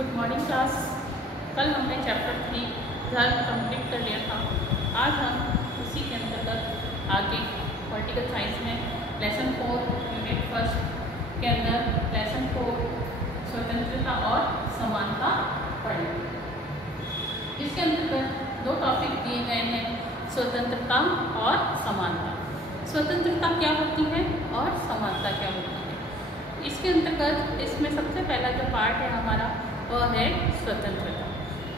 Good morning class. कल हमने chapter 3 धर्म कंप्लीट कर लिया था। आज हम उसी के अंतर्गत आगे पॉलिटिकल साइंस में लेसन 4 यूनिट 1 के अंदर लेसन 4 स्वतंत्रता और समानता पढ़ेंगे। इसके अंतर्गत दो टॉपिक दिए गए हैं, स्वतंत्रता और समानता। स्वतंत्रता क्या होती है और समानता क्या होती है। इसके अंतर्गत इसमें सबसे पहला जो पार्ट है हमारा वह है स्वतंत्रता।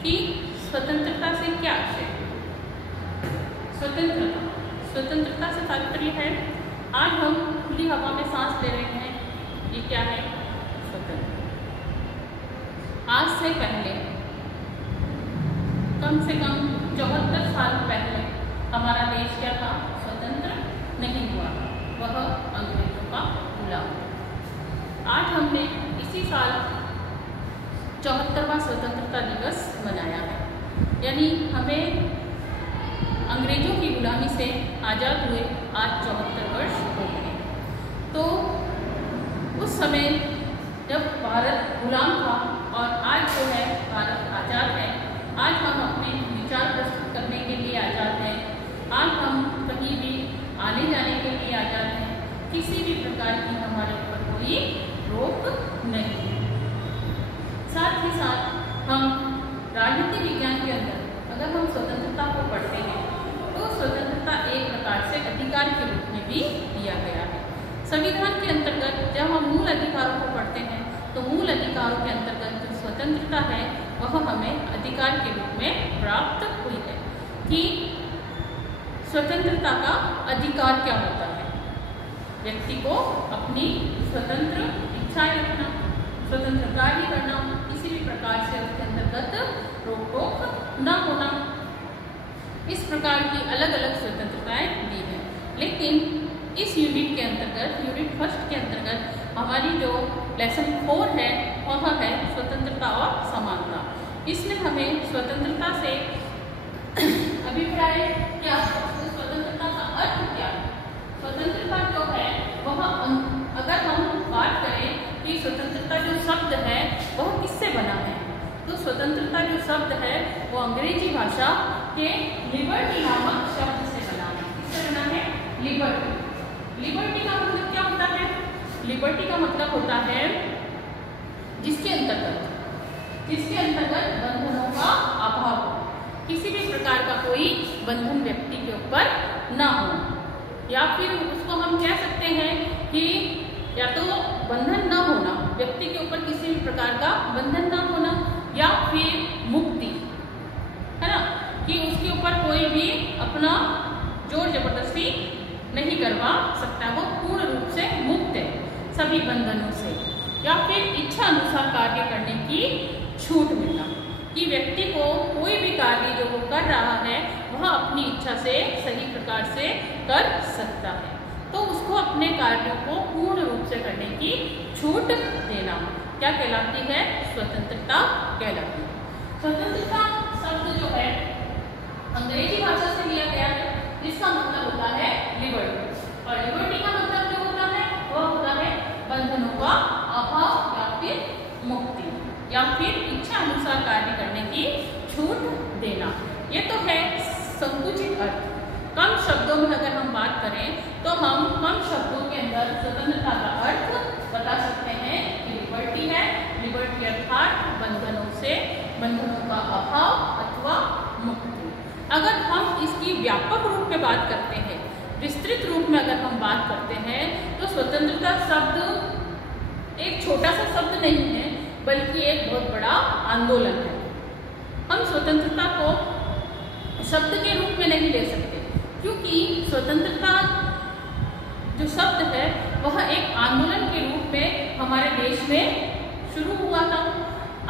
कि स्वतंत्रता से क्या आशय है। स्वतंत्रता से तात्पर्य है आज हम खुली हवा में सांस ले रहे हैं, ये क्या है, स्वतंत्र। आज से पहले कम से कम 74 साल पहले हमारा देश क्या था, स्वतंत्र नहीं हुआ, वह अंग्रेजों का गुलाम। आज हमने इसी साल 74वां स्वतंत्रता दिवस मनाया है, यानी हमें अंग्रेजों की गुलामी से आज़ाद हुए आज 74 वर्ष हो गए। तो उस समय जब भारत गुलाम था और आज जो है भारत आज़ाद है, आज हम अपने विचार प्रस्तुत करने के लिए आज़ाद हैं, आज हम कहीं भी आने जाने के लिए आज़ाद हैं, किसी भी प्रकार की हमारे ऊपर कोई रोक नहीं है। साथ ही साथ हम राजनीति विज्ञान के अंदर अगर हम स्वतंत्रता को पढ़ते हैं तो स्वतंत्रता एक प्रकार से अधिकार के रूप में भी दिया गया है। संविधान के अंतर्गत जब हम मूल अधिकारों को पढ़ते हैं तो मूल अधिकारों के अंतर्गत जो स्वतंत्रता है वह हमें अधिकार के रूप में प्राप्त हुई है। कि स्वतंत्रता का अधिकार क्या होता है, व्यक्ति को अपनी स्वतंत्र इच्छाएं रखना, स्वतंत्र कार्य करना, किसी भी प्रकार से उसके अंतर्गत रोक टोक न होना। इस प्रकार की अलग अलग स्वतंत्रताएं दी हैं। लेकिन इस यूनिट के अंतर्गत, यूनिट 1 के अंतर्गत हमारी जो लेसन 4 है वह है स्वतंत्रता और समानता। इसमें हमें स्वतंत्रता से अभिप्राय क्या है, तो स्वतंत्रता का अर्थ क्या है। स्वतंत्रता जो है वह अगर हम बात करें कि स्वतंत्रता जो शब्द है वह किससे बना है, तो स्वतंत्रता जो शब्द है वो अंग्रेजी भाषा के लिबर्टी नामक शब्द से बना है। किससे बना है, लिबर्टी। लिबर्टी का मतलब क्या होता है, लिबर्टी का मतलब होता है जिसके अंतर्गत बंधनों का अभाव हो, किसी भी प्रकार का कोई बंधन व्यक्ति के ऊपर ना हो, या फिर उसको हम कह सकते हैं कि या तो बंधन न होना, व्यक्ति के ऊपर किसी भी प्रकार का बंधन न होना, या फिर मुक्ति, है ना, कि उसके ऊपर कोई भी अपना जोर जबरदस्ती नहीं करवा सकता, वो पूर्ण रूप से मुक्त है सभी बंधनों से। या फिर इच्छा अनुसार कार्य करने की छूट मिलना, कि व्यक्ति को कोई भी कार्य जो वो कर रहा है वह अपनी इच्छा से सही प्रकार से कर सकता है, तो उसको अपने कार्यों को पूर्ण रूप से करने की छूट देना क्या कहलाती है, स्वतंत्रता कहलाती है। स्वतंत्रता शब्द जो है अंग्रेजी भाषा से लिया गया है, इसका मतलब होता है लिबर्टी, और लिबर्टी का मतलब जो होता है वह होता है बंधनों का अभाव या फिर मुक्ति, या फिर इच्छा अनुसार कार्य करने की छूट देना। ये तो है संकुचित अर्थ। कम शब्दों में अगर हम बात करें तो हम कम शब्दों के अंदर स्वतंत्रता का अर्थ बता सकते हैं कि लिबर्टी है, लिबर्टी अर्थात बंधनों का अभाव अथवा मुक्ति। अगर हम इसकी व्यापक रूप में बात करते हैं, विस्तृत रूप में अगर हम बात करते हैं तो स्वतंत्रता शब्द एक छोटा सा शब्द नहीं है बल्कि एक बहुत बड़ा आंदोलन है। हम स्वतंत्रता को शब्द के रूप में नहीं ले सकते, क्योंकि स्वतंत्रता जो शब्द है वह एक आंदोलन के रूप में हमारे देश में शुरू हुआ था।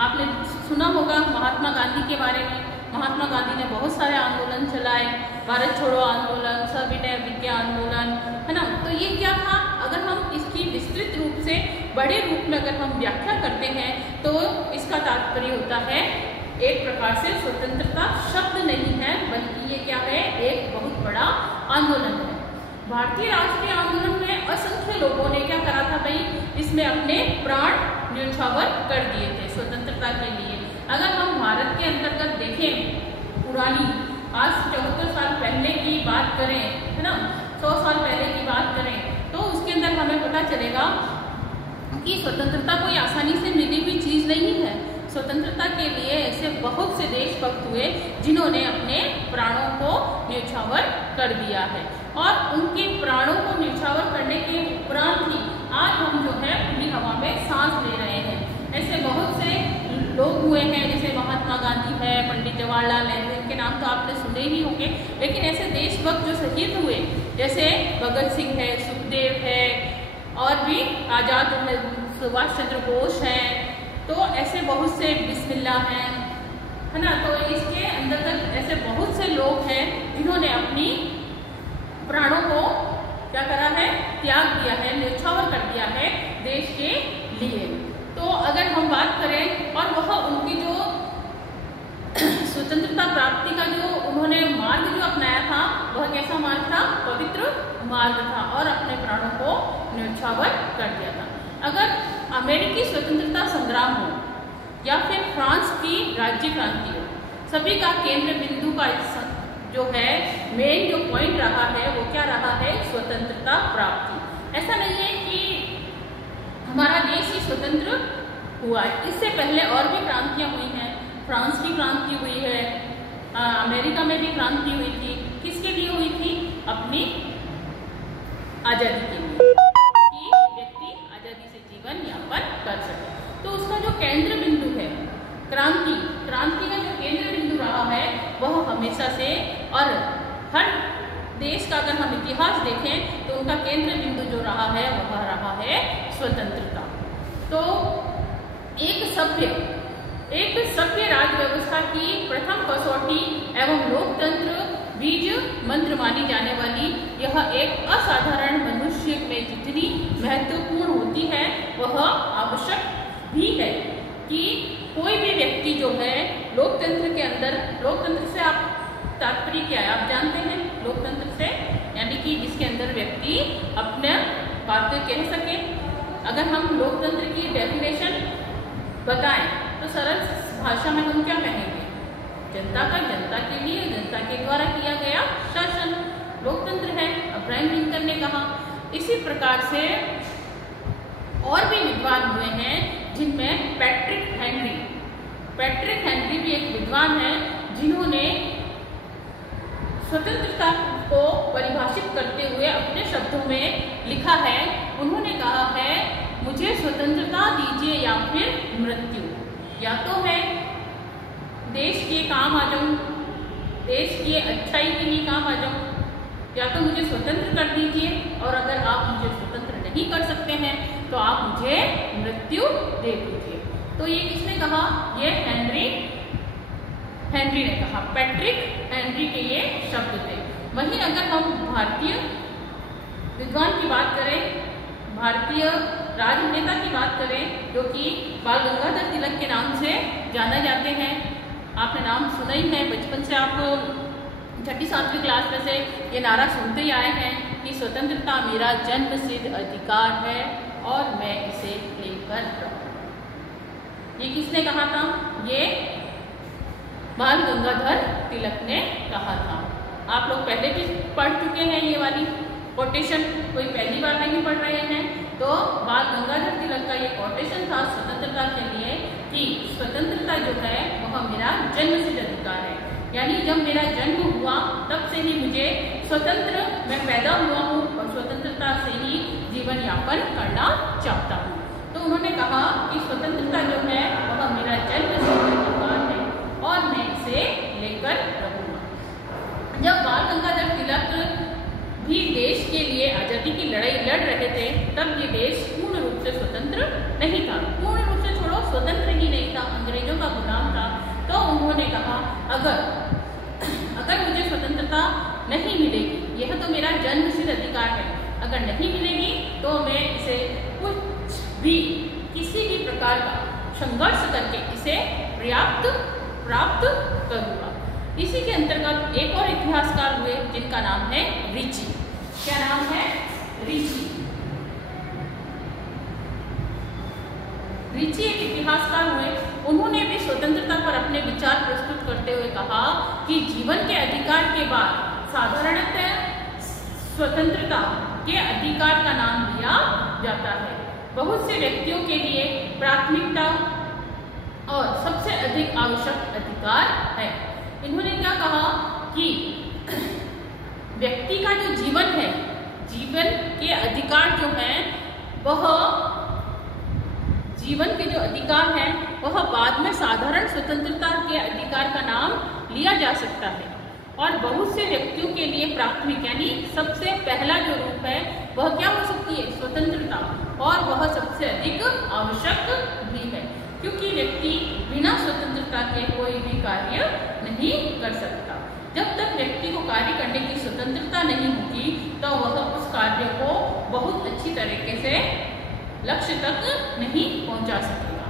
आपने सुना होगा महात्मा गांधी के बारे में। महात्मा गांधी ने बहुत सारे आंदोलन चलाए, भारत छोड़ो आंदोलन, सविनय अवज्ञा आंदोलन, है ना। तो ये क्या था, अगर हम इसकी विस्तृत रूप से बड़े रूप में अगर हम व्याख्या करते हैं तो इसका तात्पर्य होता है एक प्रकार से स्वतंत्रता शब्द नहीं है बल्कि ये क्या है, एक बहुत बड़ा आंदोलन है। भारतीय राष्ट्रीय आंदोलन में असंख्य लोगों ने क्या करा था भाई, इसमें अपने प्राण न्यौछावर कर दिए थे स्वतंत्रता के लिए। अगर हम भारत के अंतर्गत देखें, पुरानी आज 74 साल पहले की बात करें, है ना, 100 साल पहले की बात करें, तो उसके अंदर हमें पता चलेगा कि स्वतंत्रता कोई आसानी से मिली हुई चीज़ नहीं है। स्वतंत्रता के लिए ऐसे बहुत से देशभक्त हुए जिन्होंने अपने प्राणों को न्यौछावर कर दिया है, और उनके प्राणों को न्यौछावर करने के उपरांत ही आज हम जो है खुली हवा में सांस ले रहे हैं। ऐसे बहुत से लोग हुए हैं, जैसे महात्मा गांधी है, पंडित जवाहरलाल नेहरू, इनके नाम तो आपने सुने ही होंगे। लेकिन ऐसे देशभक्त जो शहीद हुए, जैसे भगत सिंह है, सुखदेव है, और भी आजाद सुभाष चंद्र बोस हैं, तो ऐसे बहुत से बिस्मिल्ला हैं, है ना। तो इसके अंतर्गत ऐसे बहुत से लोग हैं जिन्होंने अपनी प्राणों को क्या करा है, त्याग दिया है, न्यौछावर कर दिया है देश के लिए। तो अगर हम बात करें, और वह उनकी जो स्वतंत्रता प्राप्ति का जो उन्होंने मार्ग जो अपनाया था, वह कैसा मार्ग था, पवित्र मार्ग था, और अपने प्राणों को न्यौछावर कर दिया था। अगर अमेरिकी स्वतंत्रता संग्राम हो या फिर फ्रांस की राज्य क्रांति हो, सभी का केंद्र बिंदु का जो है मेन जो पॉइंट रहा है वो क्या रहा है, स्वतंत्रता प्राप्ति। ऐसा नहीं है कि हमारा देश ही स्वतंत्र हुआ है, इससे पहले और भी क्रांतियां हुई हैं। फ्रांस की क्रांति हुई है, अमेरिका में भी क्रांति हुई थी। किसके लिए हुई थी, अपनी आजादी के लिए, कि व्यक्ति आजादी से जीवन यापन कर सके। तो उसका जो केंद्र बिंदु है, क्रांति का जो केंद्र बिंदु रहा है वह हमेशा से, और हर देश का अगर हम इतिहास देखें तो उनका केंद्र बिंदु जो रहा है वह रहा है स्वतंत्रता। तो एक सभ्य राज व्यवस्था की प्रथम कसौटी एवं लोकतंत्र बीज मंत्र मानी जाने वाली यह एक असाधारण मनुष्य में जितनी महत्वपूर्ण होती है वह आवश्यक भी है कि कोई भी व्यक्ति जो है लोकतंत्र के अंदर, लोकतंत्र से आप तात्पर्य क्या है आप जानते हैं, लोकतंत्र से यानी कि जिसके अंदर व्यक्ति अपने बातें कह सके। अगर हम लोकतंत्र की डेफिनेशन बताएं तो सरल भाषा में हम क्या कहेंगे, जनता का जनता के लिए, जनता के द्वारा किया गया शासन लोकतंत्र है, अब्राहम लिंकन ने कहा। इसी प्रकार से और भी विद्वान हुए हैं, जिनमें पैट्रिक हेनरी भी एक विद्वान है, जिन्होंने स्वतंत्रता को परिभाषित करते हुए अपने शब्दों में लिखा है। उन्होंने कहा है, मुझे स्वतंत्रता दीजिए या फिर मृत्यु, या तो मैं देश के काम आ जाऊं, देश की अच्छाई के लिए काम आ जाऊं, या तो मुझे स्वतंत्र कर दीजिए, और अगर आप मुझे स्वतंत्र नहीं कर सकते हैं तो आप मुझे मृत्यु दे दीजिए। तो ये किसने कहा, ये हेनरी ने कहा, पैट्रिक हेनरी के ये शब्द थे। वहीं अगर हम भारतीय विद्वान की बात करें, भारतीय राजनेता की बात करें, जो कि बाल गंगाधर तिलक के नाम से जाना जाते हैं, आपने नाम सुना ही है, बचपन से आप 6ठी-7वीं क्लास में से ये नारा सुनते ही आए हैं कि स्वतंत्रता मेरा जन्मसिद्ध अधिकार है और मैं इसे लेकर रहूं। ये किसने कहा था, ये बाल गंगाधर तिलक ने कहा था। आप लोग पहले भी पढ़ चुके हैं ये वाली कोटेशन, कोई पहली बार नहीं पढ़ रहे हैं। तो बाल गंगाधर तिलक का ये कोटेशन था स्वतंत्रता के लिए कि स्वतंत्रता जो है वह मेरा जन्मसिद्ध अधिकार है, यानी जब मेरा जन्म हुआ तब से ही मुझे स्वतंत्र मैं पैदा हुआ हूँ और स्वतंत्रता से ही जीवन यापन करना चाहता हूँ। तो उन्होंने कहा कि स्वतंत्रता जो है वह मेरा जन्मसिद्ध अधिकार है और मैं इसे लेकर रहूँगा। जब बाल गंगाधर तिलक भी देश के लिए आज़ादी की लड़ाई लड़ रहे थे, तब ये देश पूर्ण रूप से स्वतंत्र नहीं था, पूर्ण रूप से छोड़ो स्वतंत्र ही नहीं था, अंग्रेजों का गुलाम था। तो उन्होंने कहा अगर मुझे स्वतंत्रता नहीं मिलेगी, यह तो मेरा जन्मसिद्ध अधिकार है, अगर नहीं मिलेगी तो मैं इसे कुछ भी किसी भी प्रकार का संघर्ष करके इसे प्राप्त करूँगा। इसी के अंतर्गत एक और इतिहासकार हुए जिनका नाम है रिची। क्या नाम है, रिची। रीची एक इतिहासकार हुए, उन्होंने भी स्वतंत्रता पर अपने विचार प्रस्तुत करते हुए कहा कि जीवन के अधिकार के बाद साधारणतः स्वतंत्रता के अधिकार का नाम लिया जाता है। बहुत से व्यक्तियों के लिए प्राथमिकता और सबसे अधिक आवश्यक अधिकार है। इन्होंने क्या कहा कि व्यक्ति का जो जीवन है, जीवन के अधिकार जो हैं वह जीवन के जो अधिकार हैं वह बाद में साधारण स्वतंत्रता के अधिकार का नाम लिया जा सकता है। और बहुत से व्यक्तियों के लिए प्राथमिक यानी सबसे पहला जो रूप है वह क्या हो सकती है, स्वतंत्रता, और वह सबसे अधिक आवश्यक भी है, क्योंकि व्यक्ति बिना स्वतंत्रता के कोई भी कार्य नहीं कर सकता। जब तक व्यक्ति को कार्य करने की स्वतंत्रता नहीं होगी तो वह उस कार्य को बहुत अच्छी तरीके से लक्ष्य तक नहीं पहुंचा सकेगा।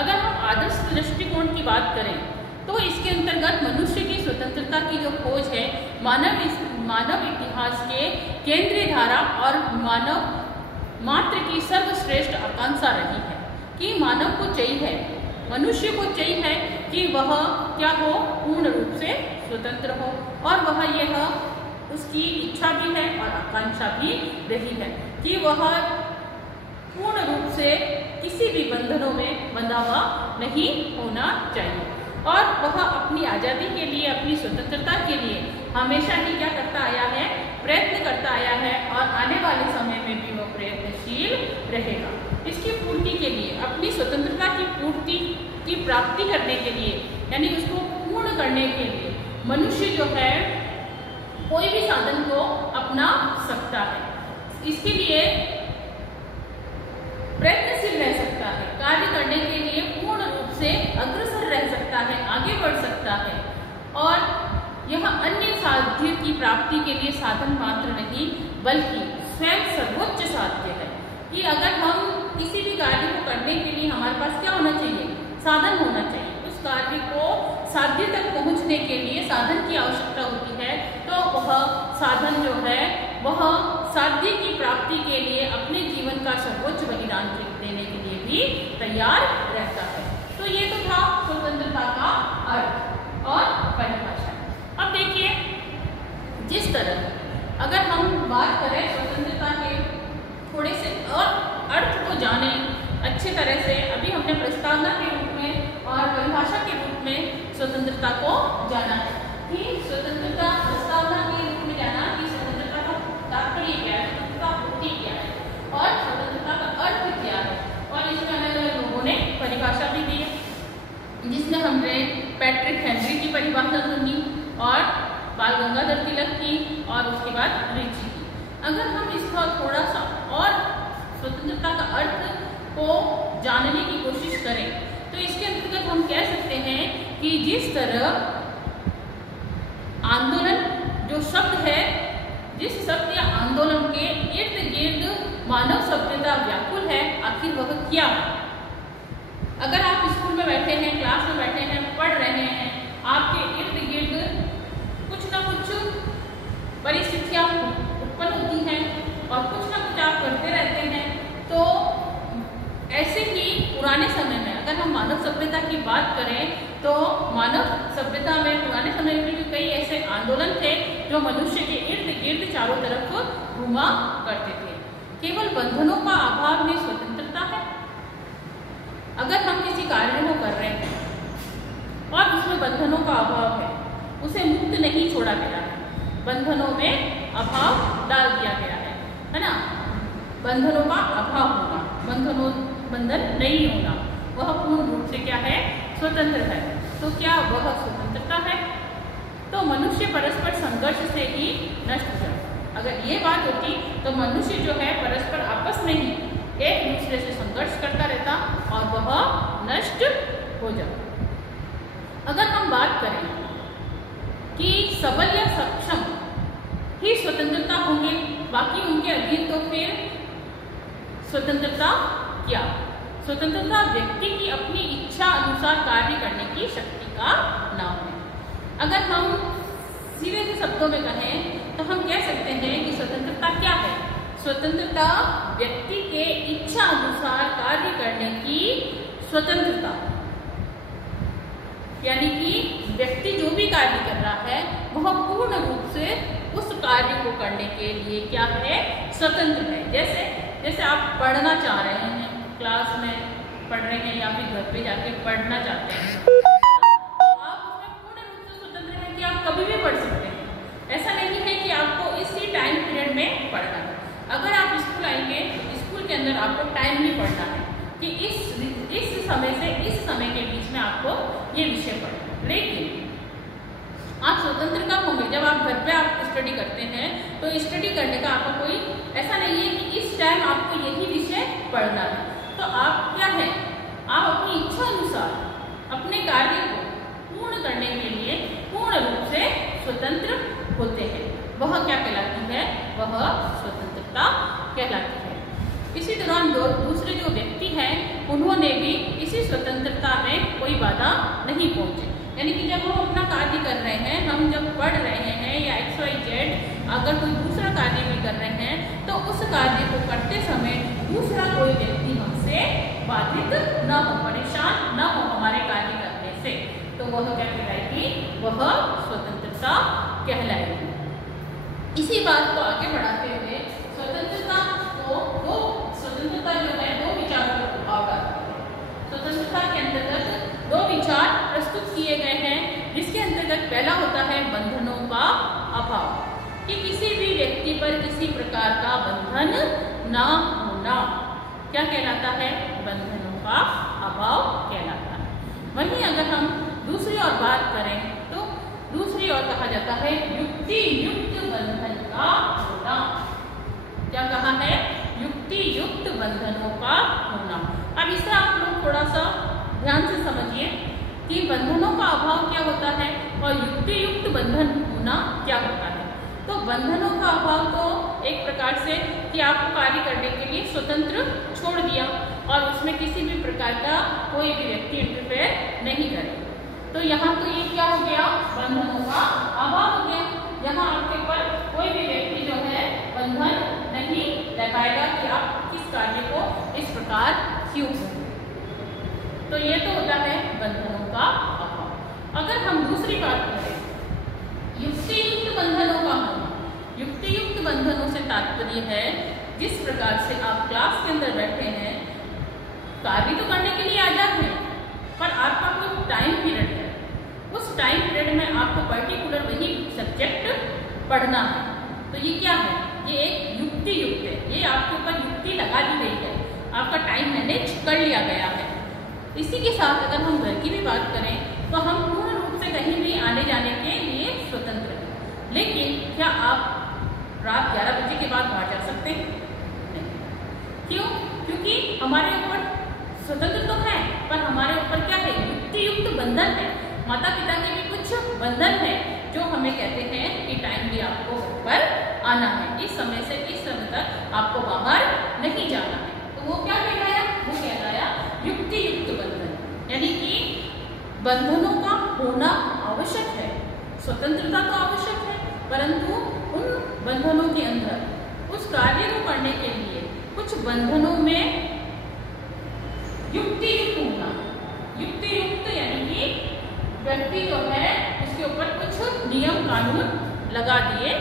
अगर हम आदर्श दृष्टिकोण की बात करें तो इसके अंतर्गत मनुष्य की स्वतंत्रता की जो खोज है मानव इतिहास के केंद्रीय धारा और मानव मात्र की सर्वश्रेष्ठ आकांक्षा रही है कि मानव को चाहिए, मनुष्य को चाहिए कि वह क्या हो, पूर्ण रूप से स्वतंत्र हो, और वह यह उसकी इच्छा भी है और आकांक्षा भी रही है कि वह पूर्ण रूप से किसी भी बंधनों में बंधा हुआ नहीं होना चाहिए, और वह अपनी आज़ादी के लिए, अपनी स्वतंत्रता के लिए हमेशा ही क्या करता आया है, प्रयत्न करता आया है, और आने वाले समय में भी वह प्रयत्नशील रहेगा। इसकी पूर्ति के लिए, अपनी स्वतंत्रता की पूर्ति की प्राप्ति करने के लिए, यानी उसको पूर्ण करने के लिए मनुष्य जो है कोई भी साधन को अपना सकता है। इसके लिए प्रयत्नशील रह सकता है, कार्य करने के लिए पूर्ण रूप से अग्रसर रह सकता है, आगे बढ़ सकता है, और यह अन्य साध्य की प्राप्ति के लिए साधन मात्र नहीं बल्कि स्वयं सर्वोच्च साध्य है। कि अगर हम किसी भी कार्य को करने के लिए हमारे पास क्या होना चाहिए, साधन होना चाहिए। उस कार्य को साध्य तक पहुंचने के लिए साधन की आवश्यकता होती है, तो वह साधन जो है वह साध्य की प्राप्ति के लिए अपने जीवन का सर्वोच्च बलिदान देने के लिए भी तैयार रहता है। तो ये तो था स्वतंत्रता का अर्थ और परिभाषा। अब देखिए, जिस तरह अगर हम बात करें स्वतंत्रता के थोड़े से और अर्थ को जाने अच्छे तरह से, अभी हमने प्रस्तावना के रूप में और परिभाषा के रूप में स्वतंत्रता को जाना है कि स्वतंत्रता प्रस्तावना के रूप में जाना कि स्वतंत्रता का तात्पर्य क्या है, स्वतंत्रता होती क्या है और स्वतंत्रता का अर्थ क्या है। और इसमें अलग अलग लोगों ने परिभाषा भी दी है, जिसमें हमने पैट्रिक हेनरी की परिभाषा सुनी और बाल गंगाधर तिलक की और उसके बाद रीची की। अगर हम इसका थोड़ा सा और स्वतंत्रता का अर्थ को जानने की कोशिश करें तो इसके अंतर्गत हम कह सकते हैं कि जिस तरह आंदोलन जो शब्द है, जिस शब्द या आंदोलन के इर्द गिर्द मानव सभ्यता व्याकुल है, आखिर वह क्या है। अगर आप स्कूल में बैठे हैं, क्लास में बैठे हैं, पढ़ रहे हैं, आपके इर्द गिर्द कुछ ना कुछ परिस्थितियां उत्पन्न होती हैं और कुछ ना कुछ आप करते रहते हैं, तो ऐसे ही पुराने समय में अगर हम मानव सभ्यता की बात करें तो मानव सभ्यता में पुराने समय में भी कई ऐसे आंदोलन थे जो मनुष्य के इर्द गिर्द चारों तरफ घूमा करते थे। केवल बंधनों का अभाव में स्वतंत्रता है। अगर हम किसी कार्य को कर रहे हैं और उसमें बंधनों का अभाव है, उसे मुक्त नहीं छोड़ा गया है, बंधनों में अभाव डाल दिया गया है ना। बंधनों का अभाव होगा, बंधन नहीं होगा, वह पूर्ण रूप से क्या है, स्वतंत्र है। तो क्या वह स्वतंत्रता है? तो मनुष्य परस्पर संघर्ष से ही नष्ट हो जाता। अगर ये बात होती तो मनुष्य जो है परस्पर आपस में ही एक दूसरे से संघर्ष करता रहता और वह नष्ट हो जाता। अगर हम बात करें कि सबल या सक्षम ही स्वतंत्रता होंगे, बाकी उनके अधीन, तो फिर स्वतंत्रता क्या? स्वतंत्रता व्यक्ति की अपनी इच्छा अनुसार कार्य करने की शक्ति का नाम है। अगर हम सीधे से शब्दों में कहें तो हम कह सकते हैं कि स्वतंत्रता क्या है? स्वतंत्रता व्यक्ति के इच्छा अनुसार कार्य करने की स्वतंत्रता, यानी कि व्यक्ति जो भी कार्य कर रहा है वह पूर्ण रूप से उस कार्य को करने के लिए क्या है, स्वतंत्र है। जैसे जैसे आप पढ़ना चाह रहे हैं, क्लास में पढ़ रहे हैं या फिर घर पे जाके पढ़ना चाहते हैं, तो आप उसमें पूर्ण रूप से स्वतंत्र हैं कि आप कभी भी पढ़ सकते हैं। ऐसा नहीं है कि आपको इसी टाइम पीरियड में पढ़ना है। अगर आप स्कूल आएंगे तो स्कूल के अंदर आपको टाइम नहीं पढ़ना है कि इस समय से इस समय के बीच में आपको ये विषय पढ़ना। लेकिन आप स्वतंत्र कब होंगे, जब आप घर पे आप स्टडी करते हैं तो स्टडी करने का आपका कोई ऐसा नहीं है कि इस टाइम आपको यही विषय पढ़ना है। तो आप क्या है, आप अपनी इच्छा अनुसार अपने कार्य को पूर्ण करने के लिए पूर्ण रूप से स्वतंत्र होते हैं। वह क्या कहलाती है, वह स्वतंत्रता कहलाती है। इसी दौरान दूसरे जो व्यक्ति हैं उन्होंने भी इसी स्वतंत्रता में कोई बाधा नहीं पहुंचे, यानी कि जब हम अपना कार्य कर रहे हैं, हम जब पढ़ रहे हैं या XYZ अगर कोई दूसरा कार्य भी कर रहे हैं तो उस कार्य को करते समय दूसरा कोई व्यक्ति हमसे बाधित न हो, परेशान न हो हमारे कार्य करने से, तो वह क्या कहलाएगी, वह स्वतंत्रता कहलाएगी। इसी बात को आगे बढ़ाते हुए स्वतंत्रता जो है दो विचारों पर प्रभाव डालती है। स्वतंत्रता के अंतर्गत दो विचार प्रस्तुत किए गए हैं, जिसके अंतर्गत पहला होता है बंधनों का अभाव, कि किसी भी व्यक्ति पर किसी प्रकार का बंधन ना होना क्या कहलाता है, बंधनों का अभाव कहलाता है। वहीं अगर हम दूसरी ओर बात करें तो दूसरी ओर कहा जाता है युक्ति युक्त बंधन का होना। क्या कहा है, युक्ति युक्त बंधनों का होना। अब इसे आप लोग थोड़ा सा ध्यान से समझिए कि बंधनों का अभाव क्या होता है और युक्ति युक्त बंधन होना क्या होता है। तो बंधनों का अभाव तो एक प्रकार से कि आपको कार्य करने के लिए स्वतंत्र छोड़ दिया और उसमें किसी भी प्रकार का कोई भी व्यक्ति इंटरफेयर नहीं करे, तो यहाँ तो ये क्या हो गया, बंधनों का अभाव हो गया। यहाँ आपके ऊपर कोई भी व्यक्ति जो है बंधन नहीं लगाएगा कि आप किस कार्य को इस प्रकार क्यों करें। तो ये तो होता है बंधनों का अभाव। अगर हम दूसरी बात करें युक्ति युक्त बंधनों का होना, युक्ति युक्त बंधनों से तात्पर्य है जिस प्रकार से आप क्लास के अंदर बैठे हैं, कार्य तो करने के लिए आजाद हैं, पर आपका कोई टाइम पीरियड है, उस टाइम पीरियड में आपको पर्टिकुलर वही सब्जेक्ट पढ़ना है। तो ये क्या है, ये एक युक्ति युक्त है, ये आपके ऊपर युक्ति लगा दी गई है, आपका टाइम मैनेज कर लिया गया है। इसी के साथ अगर हम घर की भी बात करें तो हम पूर्ण रूप से कहीं भी आने जाने के लिए स्वतंत्र हैं, लेकिन क्या आप रात 11 बजे के बाद बाहर जा सकते हैं? नहीं। क्यों? क्योंकि हमारे ऊपर स्वतंत्र तो है पर हमारे ऊपर क्या है, युक्ति युक्त बंधन है। माता पिता के भी कुछ बंधन है जो हमें कहते हैं कि टाइमली आपको घर पर आना है, इस समय से इस समय तक आपको बाहर नहीं जाना है। तो वो क्या कहलाया, वो कहलाया युक्ति युक्त बंधन, यानी कि बंधनों का होना आवश्यक है, स्वतंत्रता तो आवश्यक है, परंतु उन बंधनों के अंदर उस कार्य को करने के लिए कुछ बंधनों में युक्ति युक्त होना। युक्ति युक्त यानी कि व्यक्ति जो है उसके ऊपर कुछ नियम कानून लगा दिए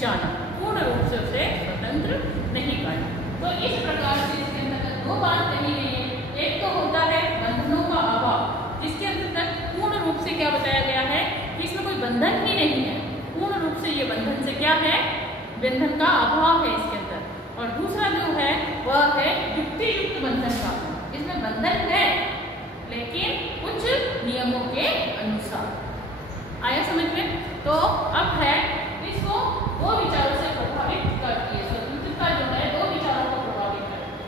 जाना, पूर्ण रूप से उसे स्वतंत्र नहीं करना। तो इस प्रकार से इसके अंतर्गत दो बात कही गई है। एक तो होता है बंधनों का अभाव, जिसके अंतर्गत पूर्ण रूप से क्या बताया गया है कि इसमें कोई बंधन ही नहीं है, पूर्ण रूप से ये बंधन से क्या है, बंधन का अभाव है इसके अंदर। और दूसरा जो है वह है युक्ति युक्त बंधन का, इसमें बंधन है लेकिन कुछ नियमों के अनुसार। आया समझ में? तो अब है इसको दो विचारों से प्रभावित करती है, स्वतंत्रता जो है दो विचारों को प्रभावित करती है,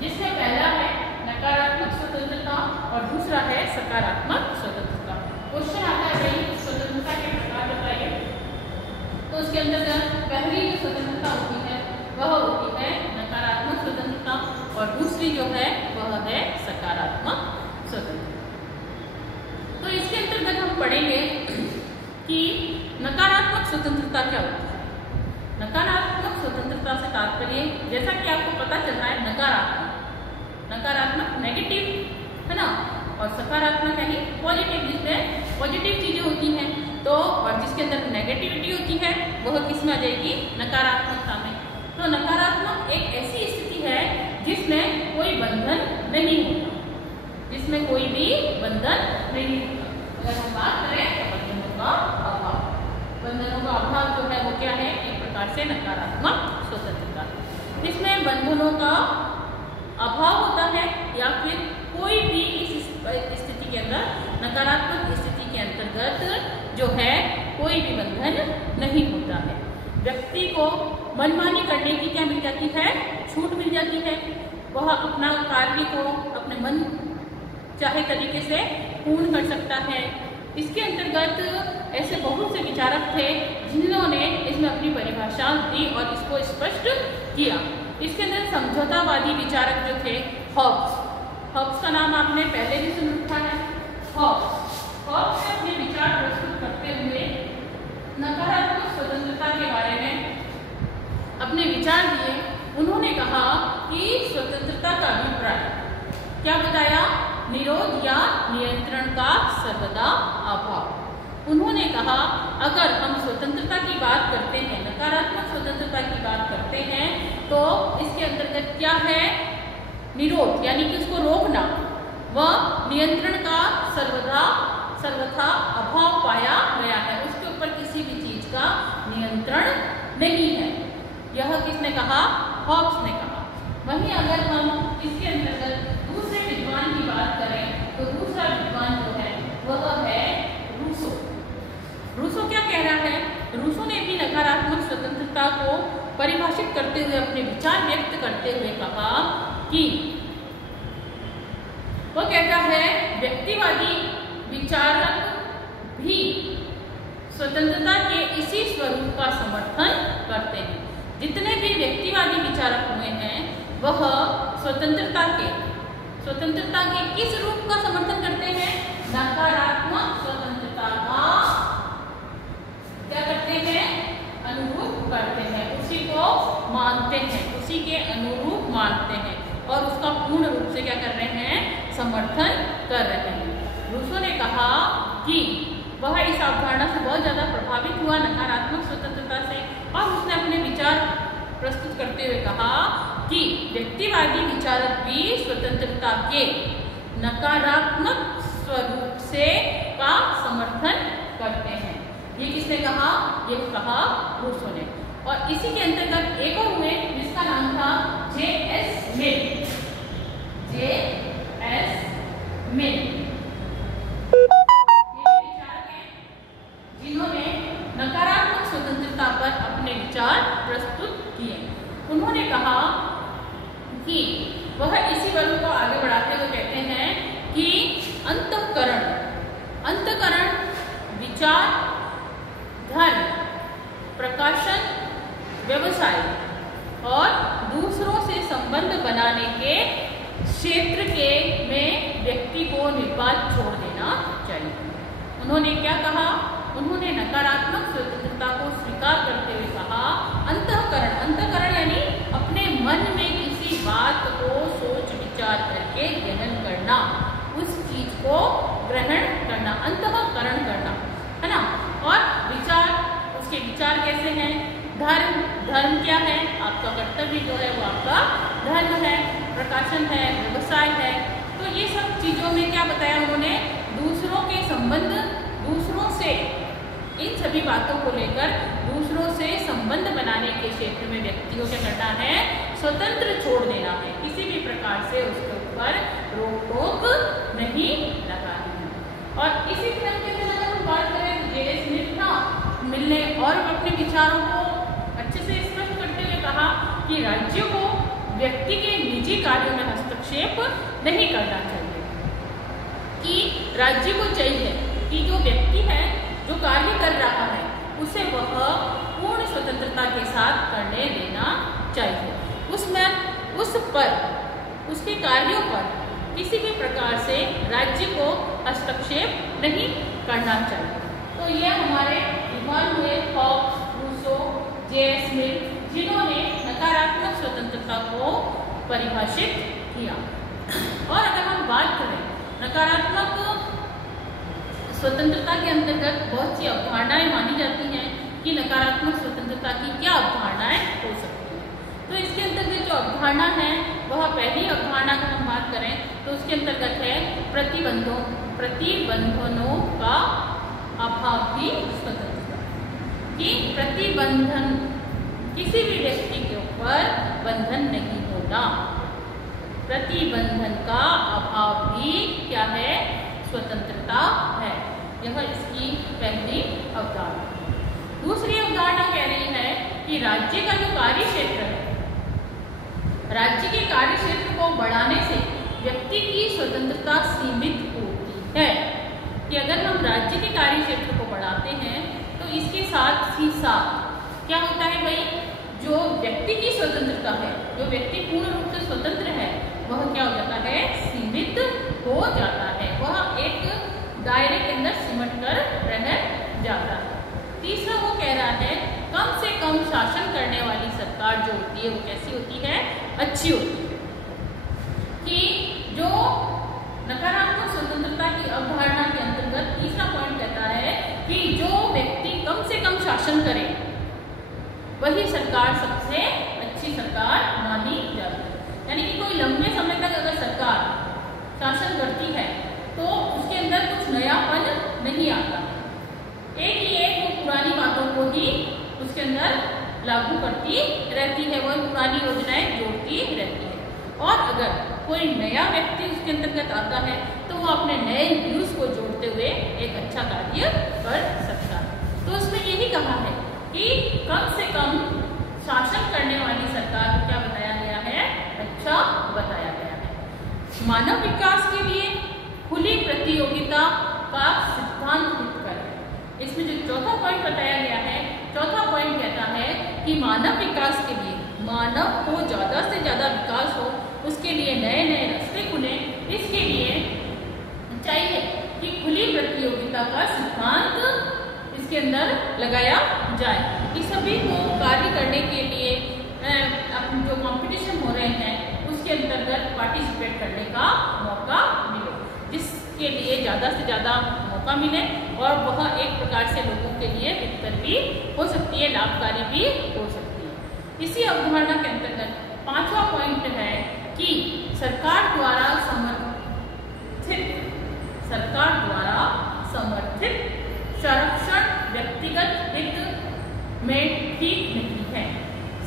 जिसमें पहला है नकारात्मक स्वतंत्रता और दूसरा है सकारात्मक स्वतंत्रता। क्वेश्चन आता है भाई स्वतंत्रता के प्रकार बताइए, तो उसके अंदर पहली जो स्वतंत्रता होती है वह होती है नकारात्मक स्वतंत्रता और दूसरी जो है वह है सकारात्मक स्वतंत्रता। तो इसके अंतर्गत हम पढ़ेंगे कि नकारात्मक स्वतंत्रता क्या होती है। नकारात्मक स्वतंत्रता से तात्पर्य, जैसा कि आपको पता चल रहा है, नकारात्मक नेगेटिव है ना। और सकारात्मक यानी पॉजिटिव, जिसमें पॉजिटिव चीजें होती हैं। तो और जिसके अंदर नेगेटिविटी होती है वह किस में आ जाएगी, नकारात्मकता में। तो नकारात्मक एक ऐसी स्थिति है जिसमें कोई बंधन नहीं होता, जिसमें कोई भी बंधन नहीं होता। अगर हम बात करें तो बंधनों का अभाव, बंधनों का अभाव जो है वो क्या है, एक प्रकार से नकारात्मक स्वतंत्रता। इसमें बंधनों का अभाव होता है या फिर कोई भी इस स्थिति के अंदर, नकारात्मक स्थिति के अंतर्गत जो है कोई भी बंधन नहीं होता है। व्यक्ति को मनमानी करने की क्या मिल जाती है, छूट मिल जाती है। वह अपना कार्य को अपने मन चाहे तरीके से पूर्ण कर सकता है। इसके अंतर्गत ऐसे बहुत से विचारक थे जिन्होंने इसमें अपनी परिभाषा दी और इसको स्पष्ट किया। इसके अंदर समझौतावादी विचारक जो थे हॉब्स, हॉब्स का नाम आपने पहले भी सुन रखा है। हॉब्स ने अपने विचार प्रस्तुत करते हुए नकारात्मक स्वतंत्रता के बारे में अपने विचार दिए। उन्होंने कहा कि स्वतंत्रता का अभिप्राय क्या बताया, निरोध या नियंत्रण का सर्वदा अभाव। उन्होंने कहा अगर हम स्वतंत्रता की बात करते हैं, नकारात्मक स्वतंत्रता की बात करते हैं, तो इसके अंतर्गत क्या है, निरोध यानी कि उसको रोकना, व नियंत्रण का सर्वथा अभाव पाया गया है। उसके ऊपर किसी भी चीज का नियंत्रण नहीं है। यह किसने कहा, हॉब्स ने कहा। वहीं अगर हम इसके अंतर्गत दूसरे विद्वान की बात करें तो दूसरा विद्वान जो है वह है रूसो। रूसो क्या कह रहा है, रूसो ने भी नकारात्मक स्वतंत्रता को परिभाषित करते हुए, अपने विचार व्यक्त करते हुए कहा कि वह कहता है व्यक्तिवादी विचारक भी स्वतंत्रता के इसी स्वरूप का समर्थन करते हैं। जितने भी व्यक्तिवादी विचारक हुए हैं वह स्वतंत्रता के किस रूप का समर्थन करते हैं, नकारात्मक स्वतंत्रता का क्या करते हैं, अनुरूप करते हैं, उसी को मानते हैं, उसी के अनुरूप मानते हैं और उसका पूर्ण रूप से क्या कर रहे हैं, समर्थन कर रहे हैं। रूसो ने कहा कि वह इस अवधारणा से बहुत ज्यादा प्रभावित हुआ, नकारात्मक स्वतंत्रता से, और उसने अपने विचार प्रस्तुत करते हुए कहा कि व्यक्तिवादी विचारक भी स्वतंत्रता के नकारात्मक स्वरूप से का समर्थन करते हैं। ये किसने कहा, ये कहा रूसो ने। और इसी के अंतर्गत एक और हुए जिसका नाम था J.S. मिल। जिन्होंने नकारात्मक स्वतंत्रता पर अपने विचार प्रस्तुत किए। उन्होंने कहा कि वह इसी वर्ग को आगे बढ़ाते हुए कहते हैं कि अंतःकरण, विचार, धर्म, प्रकाशन, व्यवसाय और दूसरों से संबंध बनाने के क्षेत्र के में व्यक्ति को निर्वाध छोड़ देना चाहिए। उन्होंने क्या कहा, उन्होंने नकारात्मक स्वतंत्रता को स्वीकार करते हुए कहा अंतःकरण यानी अपने मन में किसी बात को सोच विचार करके ग्रहण करना, उस चीज को ग्रहण करना, अंतःकरण करना, है ना। और विचार, उसके विचार कैसे हैं, धर्म क्या है, आपका कर्तव्य जो है वो आपका धर्म है, प्रकाशन है, व्यवसाय है। तो ये सब चीजों में क्या बताया उन्होंने, दूसरों के संबंध, दूसरों से, इन सभी बातों को लेकर दूसरों से संबंध बनाने के क्षेत्र में व्यक्ति को क्या करना है, स्वतंत्र छोड़ देना है, किसी भी प्रकार से उसके ऊपर रोक टोक नहीं लगानी है। और इसी तरह के अगर हम बात करें तो J.S. मिल ने और अपने विचारों को अच्छे से स्पष्ट करते हुए कहा कि राज्यों को व्यक्ति के निजी कार्यों में हस्तक्षेप नहीं करना चाहिए, कि राज्य को चाहिए कि जो व्यक्ति है, जो कार्य कर रहा है, उसे वह पूर्ण स्वतंत्रता के साथ करने देना चाहिए। उसमें उस पर, उसके कार्यों पर किसी भी प्रकार से राज्य को हस्तक्षेप नहीं करना चाहिए। तो ये हमारे विद्वान हुए हॉब्स, रूसो, J.S. मिल, जिन्होंने नकारात्मक स्वतंत्रता को परिभाषित किया। और अगर हम बात करें नकारात्मक स्वतंत्रता के अंतर्गत बहुत सी अवधारणाएं मानी जाती हैं कि नकारात्मक स्वतंत्रता की क्या अवधारणाएं हो सकती हैं। तो इसके अंतर्गत जो अवधारणा है वह पहली अवधारणा का हम बात करें तो उसके अंतर्गत है प्रतिबंधनों का अभाव भी स्वतंत्रता, कि प्रतिबंधन किसी भी व्यक्ति के ऊपर बंधन नहीं होना, प्रतिबंधन का अभाव भी क्या है, स्वतंत्रता है। यह इसकी पहली अवधारणा। दूसरी अवधारणा कह रही है कि राज्य का जो कार्य क्षेत्र है, राज्य के कार्य क्षेत्र को बढ़ाने से व्यक्ति की स्वतंत्रता सीमित होती है। कि अगर हम राज्य के कार्य क्षेत्र को बढ़ाते हैं तो इसके साथ ही साथ क्या होता है भाई, जो व्यक्ति की स्वतंत्रता है, जो व्यक्ति पूर्ण रूप से स्वतंत्र है, वह क्या हो जाता है, सीमित हो जाता है, वह एक दायरे के अंदर सिमट कर रह जाता है। तीसरा वो कह रहा है कम से कम शासन करने वाली सरकार जो होती है वो कैसी होती है, अच्छी होती है। कि जो नकारात्मक स्वतंत्रता की अवधारणा के अंतर्गत तीसरा पॉइंट कहता है कि जो व्यक्ति कम से कम शासन करे वही सरकार सबसे अच्छी सरकार मानी जाती है। यानी कि कोई लंबे समय तक अगर सरकार शासन करती है तो उसके अंदर कुछ नयापन नहीं आता, एक ही एक वो पुरानी बातों को ही उसके अंदर लागू करती रहती है, वो पुरानी योजनाएं जोड़ती रहती है। और अगर कोई नया व्यक्ति उसके अंतर्गत आता है तो वो अपने नए व्यूज को जोड़ते हुए एक अच्छा कार्य कर सकता है। तो उसमें यही कहा है कि कम से कम शासन करने वाली सरकार को क्या बताया गया है, अच्छा बताया गया है। मानव विकास के लिए खुली प्रतियोगिता का सिद्धांत हित करें। इसमें जो चौथा पॉइंट बताया गया है, चौथा पॉइंट कहता है कि मानव विकास के लिए, मानव को ज्यादा से ज्यादा विकास हो, उसके लिए नए नए रास्ते खुले, इसके लिए चाहिए कि खुली प्रतियोगिता का सिद्धांत इसके अंदर लगाया जाए कि सभी को कार्य करने के लिए जो कंपटीशन हो रहे हैं उसके अंतर्गत पार्टिसिपेट करने का मौका मिले, जिसके लिए ज़्यादा से ज़्यादा मौका मिले और वह एक प्रकार से लोगों के लिए बेहतर भी हो सकती है, लाभकारी भी हो सकती है। इसी अवधारणा के अंतर्गत पांचवा पॉइंट है कि सरकार द्वारा समर्थित संरक्षण व्यक्तिगत हित में ठीक नहीं है।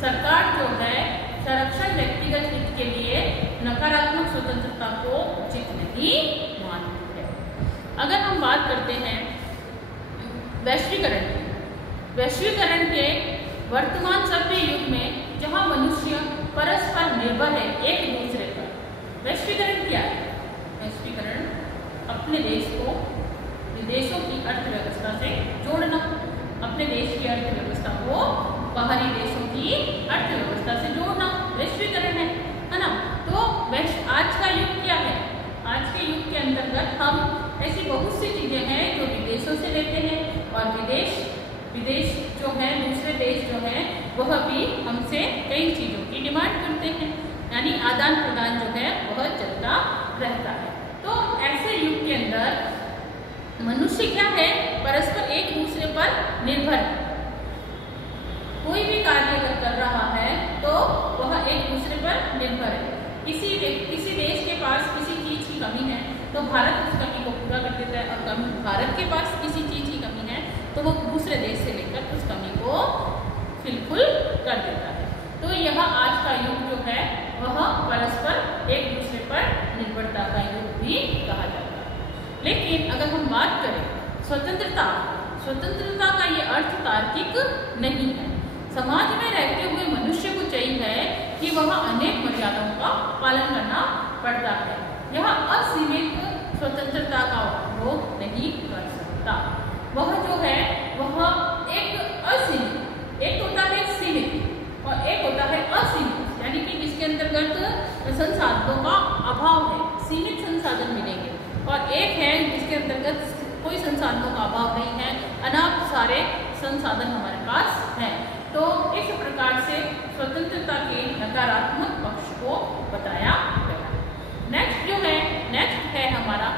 सरकार जो है संरक्षण व्यक्तिगत हित के लिए नकारात्मक स्वतंत्रता को उचित नहीं मानती है। अगर हम बात करते हैं वैश्वीकरण के वर्तमान सभ्य युग में जहां मनुष्य परस्पर निर्भर है एक दूसरे पर, वैश्वीकरण क्या है? वैश्वीकरण अपने देश को विदेशों की अर्थव्यवस्था से जोड़ना, अपने देश की अर्थव्यवस्था को बाहरी देशों की अर्थव्यवस्था से जोड़ना वैश्वीकरण है ना। तो आज का युग क्या है? आज के युग के अंतर्गत हम ऐसी बहुत सी चीजें हैं जो विदेशों से लेते हैं और विदेश जो है, दूसरे देश जो है वह भी हमसे कई चीजों की डिमांड करते हैं, यानी आदान प्रदान जो है वह चलता रहता है। तो ऐसे युग के अंदर मनुष्य क्या है, परस्पर एक दूसरे पर निर्भर है। कोई भी कार्य अगर कर रहा है तो वह एक दूसरे पर निर्भर है। किसी देश के पास किसी चीज की कमी है तो भारत उस कमी को पूरा कर देता है, और भारत के पास किसी चीज की कमी है तो वो दूसरे देश से लेकर उस कमी को फिलफुल कर देता है। तो यह आज का युग जो है वह परस्पर एक दूसरे पर निर्भरता का युग भी कहा जाता है। लेकिन अगर हम बात करें स्वतंत्रता का ये अर्थ तार्किक नहीं है। समाज में रहते हुए मनुष्य को चाहिए है कि वह अनेक मर्यादाओं का पालन करना पड़ता है। यह असीमित स्वतंत्रता का उपभोग नहीं कर सकता। वह जो है वह एक असीमित, एक होता है सीमित और एक होता है असीमित, यानी कि जिसके अंतर्गत संसाधनों का अभाव है, सीमित संसाधन मिलेंगे, और एक है जिसके अंतर्गत कोई संसाधनों का अभाव नहीं है, अनाप सारे संसाधन हमारे पास हैं। तो इस प्रकार से स्वतंत्रता के नकारात्मक पक्ष को बताया गया। नेक्स्ट है हमारा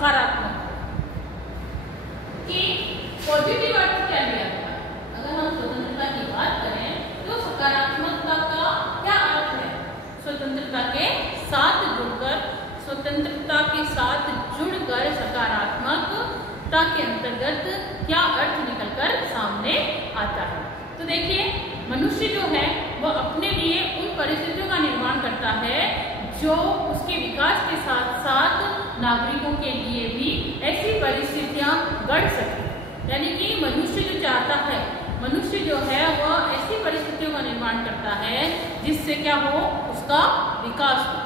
सकारात्मक कि पॉजिटिव अर्थ क्या लिया गया। अगर हम स्वतंत्रता की बात करें तो सकारात्मकता का क्या अर्थ है? स्वतंत्रता के साथ जुड़कर, स्वतंत्रता के साथ जुड़कर सकारात्मकता के अंतर्गत क्या अर्थ निकलकर सामने आता है। तो देखिए, मनुष्य जो है वह अपने लिए उन परिस्थितियों का निर्माण करता है जो उसके विकास के साथ साथ नागरिकों के लिए भी ऐसी परिस्थितियां गढ़ सके। यानी कि मनुष्य जो चाहता है, मनुष्य जो है वह ऐसी परिस्थितियों का निर्माण करता है जिससे क्या हो, उसका विकास हो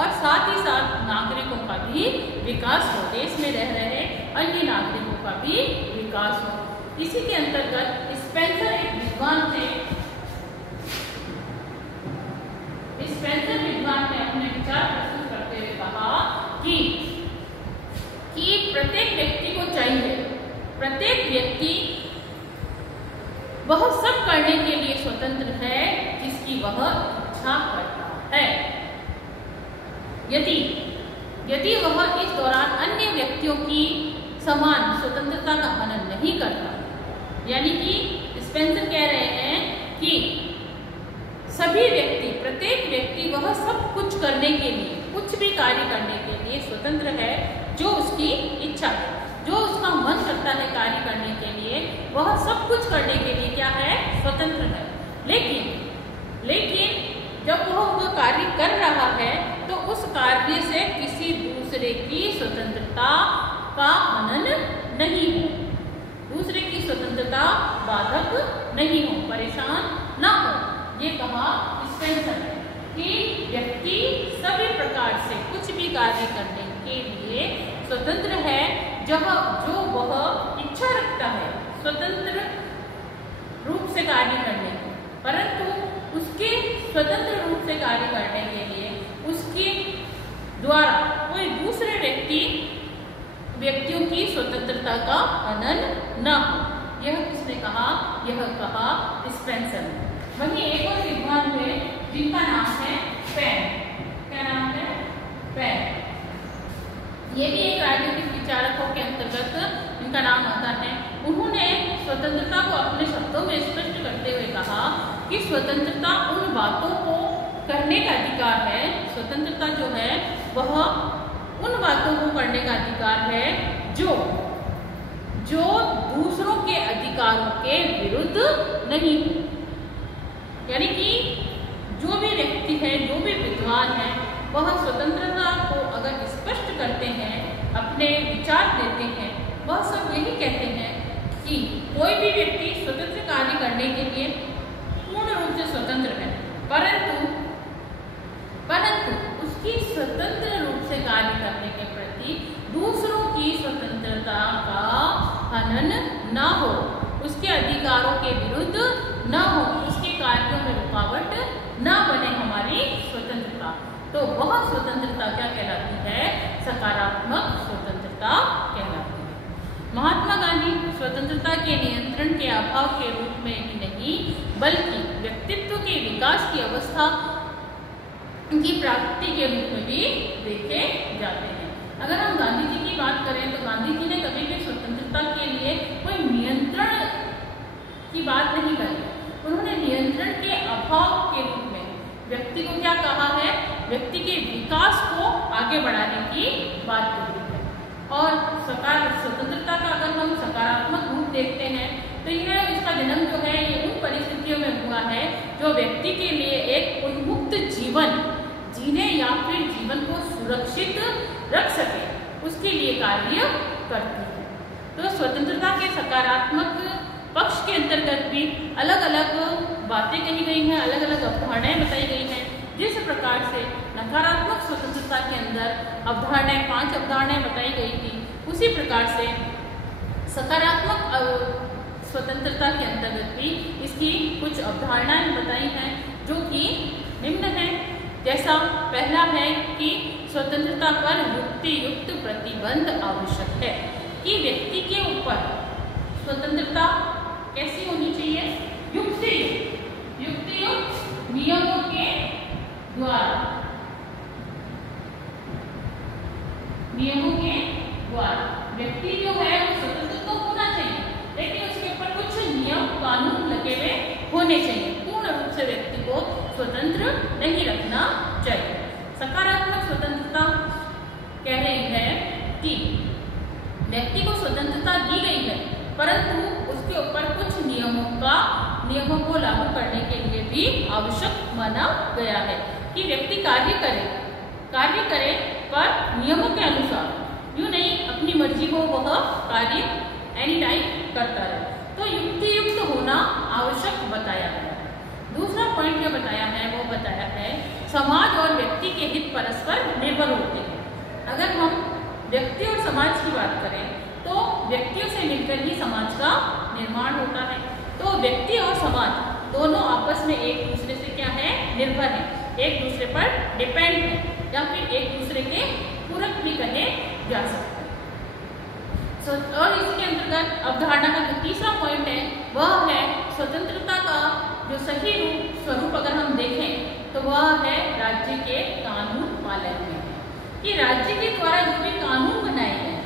और साथ ही साथ नागरिकों का भी विकास हो, देश में रह रहे अन्य नागरिकों का भी विकास हो। इसी के अंतर्गत स्पेंसर एक विद्वान थे। स्पेंसर विद्वान ने अपने विचार प्रस्तुत करते हुए कहा कि प्रत्येक व्यक्ति को चाहिए, प्रत्येक व्यक्ति वह सब करने के लिए स्वतंत्र है जिसकी वह इच्छा करता है। यदि वह इस दौरान अन्य व्यक्तियों की समान स्वतंत्रता का हनन नहीं करता, यानी कि स्पेंसर कह रहे हैं कि सभी व्यक्ति, प्रत्येक व्यक्ति वह सब कुछ करने के लिए, कुछ भी कार्य करने के लिए स्वतंत्र है जो उसकी इच्छा है, जो उसका मन करता है कार्य करने के लिए, वह सब कुछ करने के लिए क्या है, स्वतंत्र है। लेकिन जब वह कार्य कर रहा है तो उस कार्य से किसी दूसरे की स्वतंत्रता का हनन नहीं हो, दूसरे की स्वतंत्रता बाधक नहीं हो, परेशान ना हो। ये कहा स्पेंसर ने कि व्यक्ति सभी प्रकार से कुछ भी कार्य करने के लिए स्वतंत्र है जो वह इच्छा रखता है स्वतंत्र रूप से कार्य करने की, परंतु उसके स्वतंत्र रूप से कार्य करने के लिए उसके द्वारा कोई दूसरे व्यक्तियों की स्वतंत्रता का हनन न हो। यह किसने कहा? यह कहा स्पेंसर ने। वहीं एक और विद्वान हुए जिनका नाम है पेन। क्या नाम है? पेन। ये भी एक राजनीतिक विचारकों के अंतर्गत इनका नाम आता है। उन्होंने स्वतंत्रता को अपने शब्दों में स्पष्ट करते हुए कहा कि स्वतंत्रता उन बातों को करने का अधिकार है, स्वतंत्रता जो है वह उन बातों को करने का अधिकार है जो दूसरों के अधिकारों के विरुद्ध नहीं हो। यानी कि जो भी व्यक्ति है, जो भी विद्वान है, वह स्वतंत्रता को अगर स्पष्ट करते हैं, अपने विचार देते हैं, वह सब यही कहते हैं कि कोई भी व्यक्ति स्वतंत्र कार्य करने के लिए पूर्ण रूप से स्वतंत्र है, परंतु उसकी स्वतंत्र रूप से कार्य करने के प्रति दूसरों की स्वतंत्रता का हनन न हो, उसके अधिकारों के विरुद्ध न हो, उसके कार्यों में रुकावट न बने हमारी स्वतंत्रता। तो वह स्वतंत्रता क्या कहलाती है? सकारात्मक स्वतंत्रता कहलाती है। महात्मा गांधी स्वतंत्रता के नियंत्रण के अभाव के रूप में ही नहीं, बल्कि व्यक्तित्व के विकास की अवस्था की प्राप्ति के रूप में भी देखे जाते हैं। अगर हम गांधी जी की बात करें तो गांधी जी ने कभी भी स्वतंत्रता के लिए कोई नियंत्रण की बात नहीं करी। उन्होंने नियंत्रण के अभाव के रूप में व्यक्ति को क्या कहा है? व्यक्ति के विकास को आगे बढ़ाने की बात करी है। और स्वतंत्रता का अगर हम सकारात्मक रूप देखते हैं तो यह इसका जन्म जो है ये उन परिस्थितियों में हुआ है जो व्यक्ति के लिए एक उन्मुक्त जीवन जीने या फिर जीवन को सुरक्षित रख सके, उसके लिए कार्य करती है। तो स्वतंत्रता के सकारात्मक पक्ष के अंतर्गत भी अलग अलग बातें कही गई हैं, अलग अलग अवधारणाएं बताई गई हैं। जिस प्रकार से नकारात्मक स्वतंत्रता के अंदर अवधारणाएं, 5 अवधारणाएं बताई गई थी, उसी प्रकार से सकारात्मक स्वतंत्रता के अंतर्गत भी इसकी कुछ अवधारणाएं बताई हैं जो कि निम्न है। जैसा पहला है कि स्वतंत्रता पर युक्तियुक्त प्रतिबंध आवश्यक है, कि व्यक्ति के ऊपर स्वतंत्रता कैसी होनी चाहिए? युक्तियुक्त नियमों के द्वारा। व्यक्ति जो है वो स्वतंत्र तो होना चाहिए, लेकिन उसके ऊपर कुछ नियम कानून लगे हुए होने चाहिए। पूर्ण रूप से व्यक्ति को स्वतंत्र नहीं रखना चाहिए। सकारात्मक स्वतंत्रता कह रही है कि व्यक्ति को स्वतंत्रता दी गई है, परंतु उसके ऊपर कुछ नियमों को लागू करने के लिए भी आवश्यक माना गया है कि व्यक्ति कार्य करे पर नियमों के अनुसार, यूं नहीं अपनी मर्जी को वह कार्य एनी टाइम करता रहे। तो युक्ति युक्त होना आवश्यक बताया गया है। दूसरा पॉइंट जो बताया है वो बताया है समाज और व्यक्ति के हित परस्पर निर्भर होते हैं। अगर हम व्यक्ति और समाज की बात करें तो व्यक्तियों से मिलकर ही समाज का निर्माण होता है। तो व्यक्ति और समाज दोनों आपस में एक दूसरे से क्या है, निर्भर है, एक दूसरे पर डिपेंड है, या फिर एक दूसरे के पूरक भी कहे जा सकते हैं। और इसके अंतर्गत अवधारणा का जो तीसरा पॉइंट है वह है स्वतंत्रता का जो सही स्वरूप अगर हम देखें तो वह है राज्य के कानून पालन में, कि राज्य के द्वारा जो भी कानून बनाए गए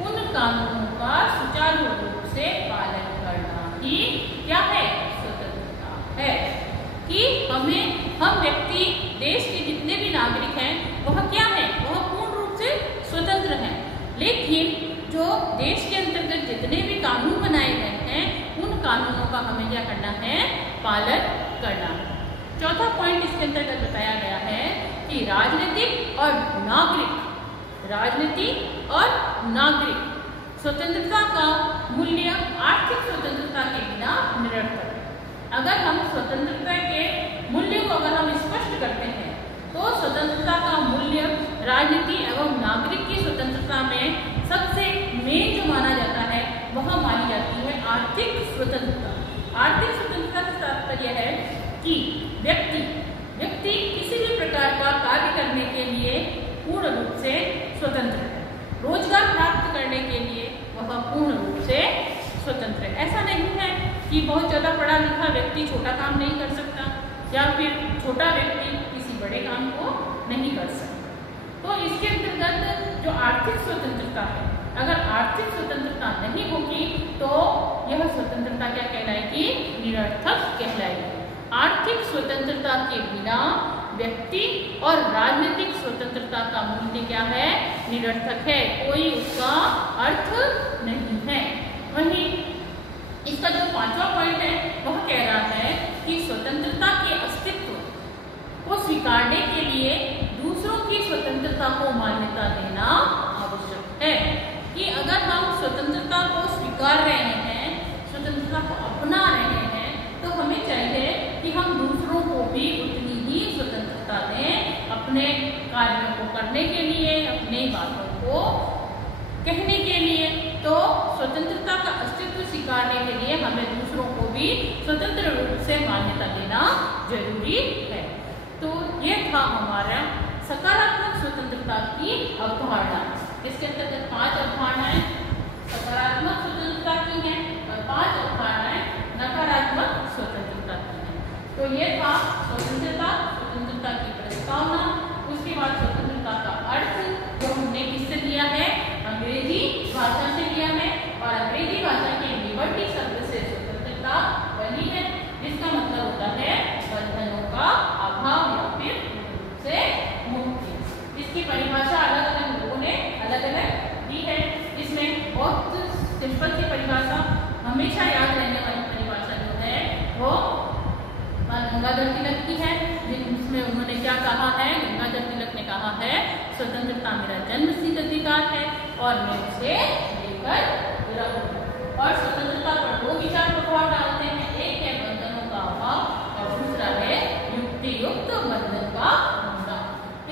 उन कानूनों का सुचारू रूप से पालन करना ही क्या है, स्वतंत्रता है। कि हम व्यक्ति देश के जितने भी नागरिक हैं वह क्या है, वह पूर्ण रूप से स्वतंत्र हैं, लेकिन जो देश के अंतर्गत जितने भी कानून बनाए गए हैं उन कानूनों का हमें क्या करना है, पालन करना है। चौथा पॉइंट इसके अंतर्गत बताया गया है कि राजनीति और नागरिक स्वतंत्रता का मूल्य आर्थिक स्वतंत्रता के बिना निरर्थक है। अगर हम स्वतंत्रता के मूल्य को अगर हम स्पष्ट करते हैं तो स्वतंत्रता का मूल्य राजनीति एवं नागरिक की स्वतंत्रता में सबसे मेन जो माना जाता है वह मानी जाती है आर्थिक स्वतंत्रता। आर्थिक स्वतंत्रता का तात्पर्य है कि व्यक्ति किसी भी प्रकार का कार्य करने के लिए पूर्ण रूप से स्वतंत्र है। रोजगार प्राप्त करने के लिए वह पूर्ण रूप से स्वतंत्र है। ऐसा नहीं है कि बहुत ज़्यादा पढ़ा लिखा व्यक्ति छोटा काम नहीं कर सकता, या फिर छोटा व्यक्ति किसी बड़े काम को नहीं कर सकता। तो इसके अंतर्गत जो आर्थिक स्वतंत्रता है, अगर आर्थिक स्वतंत्रता नहीं होगी तो यह स्वतंत्रता क्या कहलाएगी, निरर्थक कहलाएगी। आर्थिक स्वतंत्रता के बिना व्यक्ति और राजनीतिक स्वतंत्रता का मूल्य क्या है, निरर्थक है, कोई उसका अर्थ नहीं है। वहीं इसका जो पांचवा पॉइंट है वह कह रहा है कि स्वतंत्रता के अस्तित्व को स्वीकारने के लिए दूसरों की स्वतंत्रता को मान्यता देना आवश्यक है। कि अगर हम स्वतंत्रता को स्वीकार रहे हैं, स्वतंत्रता को अपना रहे हैं, तो हमें चाहिए कि हम दूसरों को भी उतनी ही स्वतंत्रता दें अपने कार्यों को करने के लिए, अपनी बातों को कहने के लिए। तो स्वतंत्रता का अस्तित्व स्वीकारने के लिए हमें दूसरों को भी स्वतंत्र रूप से मान्यता देना जरूरी है। तो ये था हमारा सकारात्मक स्वतंत्रता की अवधारणा। इसके अंतर्गत 5 अवधारणाएं सकारात्मक स्वतंत्रता की हैं और 5 अवधारणाएं नकारात्मक स्वतंत्रता की हैं। तो ये था स्वतंत्रता की प्रस्तावना। उसके बाद स्वतंत्रता का अर्थ जो हमने किससे लिया है, अंग्रेजी भाषा से लिया है, और अंग्रेजी भाषा के लिबर्टी शब्द से स्वतंत्रता बनी है, जिसका मतलब होता है बंधनों का अभाव या फिर से मुक्ति। इसकी परिभाषा अलग अलग लोगों ने अलग अलग दी है। इसमें बहुत सिंपल सी परिभाषा, हमेशा याद रहने वाली परिभाषा जो है वो गंगाधर तिलक की है, जिसमें उन्होंने क्या कहा है, गंगाधर तिलक ने कहा है स्वतंत्रता मेरा जन्मसिद्ध अधिकार है और मैं उसे लेकर रहूंगा। और स्वतंत्रता पर 2 विचार प्रभाव डालते हैं, एक है बंधनों का अभाव और दूसरा है युक्ति युक्त बंधन का होना।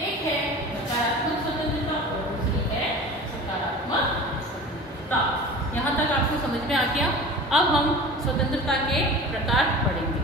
एक है नकारात्मक स्वतंत्रता और दूसरी है सकारात्मक स्वतंत्रता। यहाँ तक आपको समझ में आ गया। अब हम स्वतंत्रता के प्रकार पढ़ेंगे।